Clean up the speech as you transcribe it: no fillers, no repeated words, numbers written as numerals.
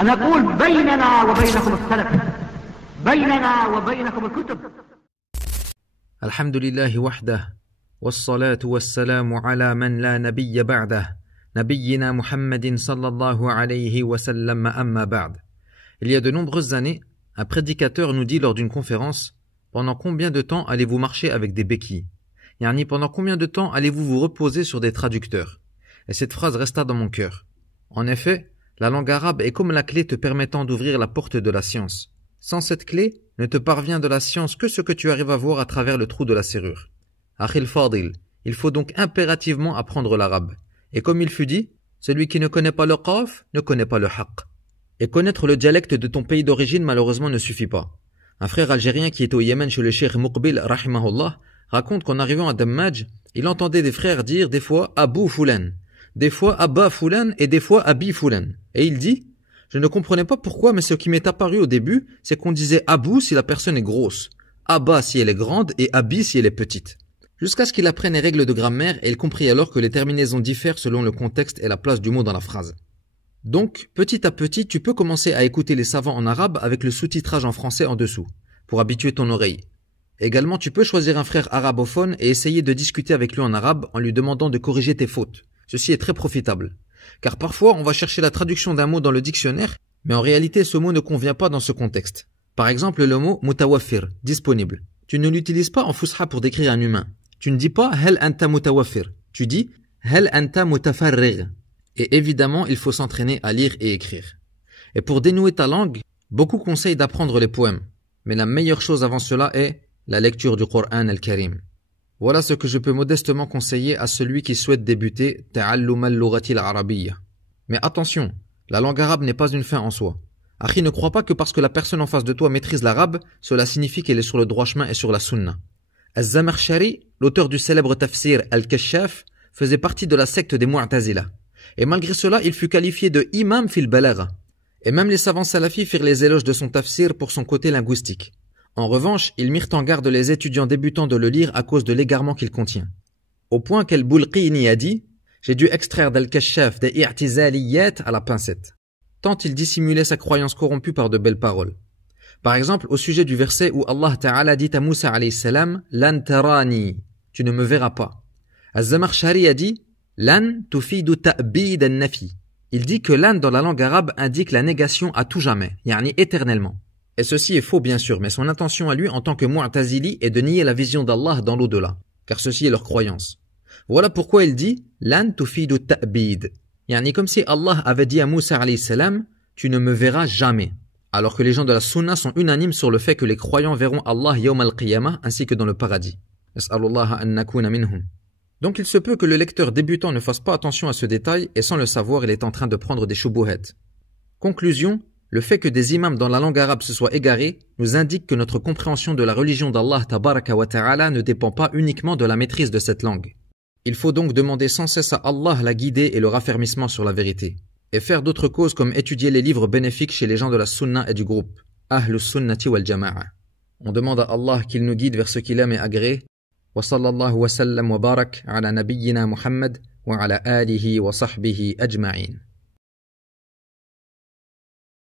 أنا أقول بيننا وبينكم السلف، بيننا وبينكم الكتب. الحمد لله وحده والصلاة والسلام على من لا نبي بعده نبينا Muhammadin sallallahu alayhi wa sallam amma ba'd. Il y a de nombreuses années, un prédicateur nous dit lors d'une conférence: pendant combien de temps allez-vous marcher avec des béquilles? Yani, pendant combien de temps allez-vous vous reposer sur des traducteurs? Et cette phrase resta dans mon cœur. En effet, la langue arabe est comme la clé te permettant d'ouvrir la porte de la science. Sans cette clé, ne te parvient de la science que ce que tu arrives à voir à travers le trou de la serrure. Akhil Fadil, il faut donc impérativement apprendre l'arabe. Et comme il fut dit, celui qui ne connaît pas le qaf ne connaît pas le haqq. Et connaître le dialecte de ton pays d'origine malheureusement ne suffit pas. Un frère algérien qui était au Yémen chez le cheikh Muqbil rahimahullah raconte qu'en arrivant à Dammaj, il entendait des frères dire des fois Abou Foulan, des fois Abba Foulan et des fois Abi Foulan. Et il dit: je ne comprenais pas pourquoi, mais ce qui m'est apparu au début, c'est qu'on disait Abou si la personne est grosse, Abba si elle est grande et Abi si elle est petite. Jusqu'à ce qu'il apprenne les règles de grammaire et il comprit alors que les terminaisons diffèrent selon le contexte et la place du mot dans la phrase. Donc, petit à petit, tu peux commencer à écouter les savants en arabe avec le sous-titrage en français en dessous, pour habituer ton oreille. Également, tu peux choisir un frère arabophone et essayer de discuter avec lui en arabe en lui demandant de corriger tes fautes. Ceci est très profitable. Car parfois, on va chercher la traduction d'un mot dans le dictionnaire, mais en réalité, ce mot ne convient pas dans ce contexte. Par exemple, le mot mutawaffir, disponible. Tu ne l'utilises pas en fusha pour décrire un humain. Tu ne dis pas hel anta mutawaffir. Tu dis hel anta mutafarrir. Et évidemment, il faut s'entraîner à lire et écrire. Et pour dénouer ta langue, beaucoup conseillent d'apprendre les poèmes. Mais la meilleure chose avant cela est la lecture du Coran al-Karim. Voilà ce que je peux modestement conseiller à celui qui souhaite débuter ta'allum al-lughati al-arabiyya. Mais attention, la langue arabe n'est pas une fin en soi. Akhi, ne crois pas que parce que la personne en face de toi maîtrise l'arabe, cela signifie qu'elle est sur le droit chemin et sur la sunna. Az-Zamakhshari, l'auteur du célèbre tafsir Al-Kashaf, faisait partie de la secte des Mu'tazila. Et malgré cela, il fut qualifié de imam fil balagha. Et même les savants salafis firent les éloges de son tafsir pour son côté linguistique. En revanche, ils mirent en garde les étudiants débutants de le lire à cause de l'égarement qu'il contient. Au point qu'Al-Bulqini a dit: j'ai dû extraire d'Al-Kashaf des i'tizaliyat à la pincette. Tant il dissimulait sa croyance corrompue par de belles paroles. Par exemple, au sujet du verset où Allah Ta'ala dit à Moussa alayhi salam: Lan tarani, tu ne me verras pas. Az-Zamakhshari a dit: Lan tufidu ta'bid an-nafi. Il dit que lan dans la langue arabe indique la négation à tout jamais, yani éternellement. Et ceci est faux bien sûr, mais son intention à lui en tant que Mu'tazili est de nier la vision d'Allah dans l'au-delà, car ceci est leur croyance. Voilà pourquoi il dit Lan tufidu ta'bid, yani comme si Allah avait dit à Moussa alayhi salam: tu ne me verras jamais. Alors que les gens de la sunna sont unanimes sur le fait que les croyants verront Allah yawm al-qiyamah ainsi que dans le paradis. Nas'alullaha an nakuna minhum. Donc il se peut que le lecteur débutant ne fasse pas attention à ce détail et sans le savoir il est en train de prendre des shubuhat. Conclusion, le fait que des imams dans la langue arabe se soient égarés nous indique que notre compréhension de la religion d'Allah tabaraka wa ta'ala ne dépend pas uniquement de la maîtrise de cette langue. Il faut donc demander sans cesse à Allah la guider et le raffermissement sur la vérité. Et faire d'autres causes comme étudier les livres bénéfiques chez les gens de la sunna et du groupe Ahlus Sunnati wal Jama'a. On demande à Allah qu'il nous guide vers ce qu'il aime et agrée. Wa sallallahu wa sallam wa barak ala nabiyyina Muhammad wa ala alihi wa sahbihi ajma'in.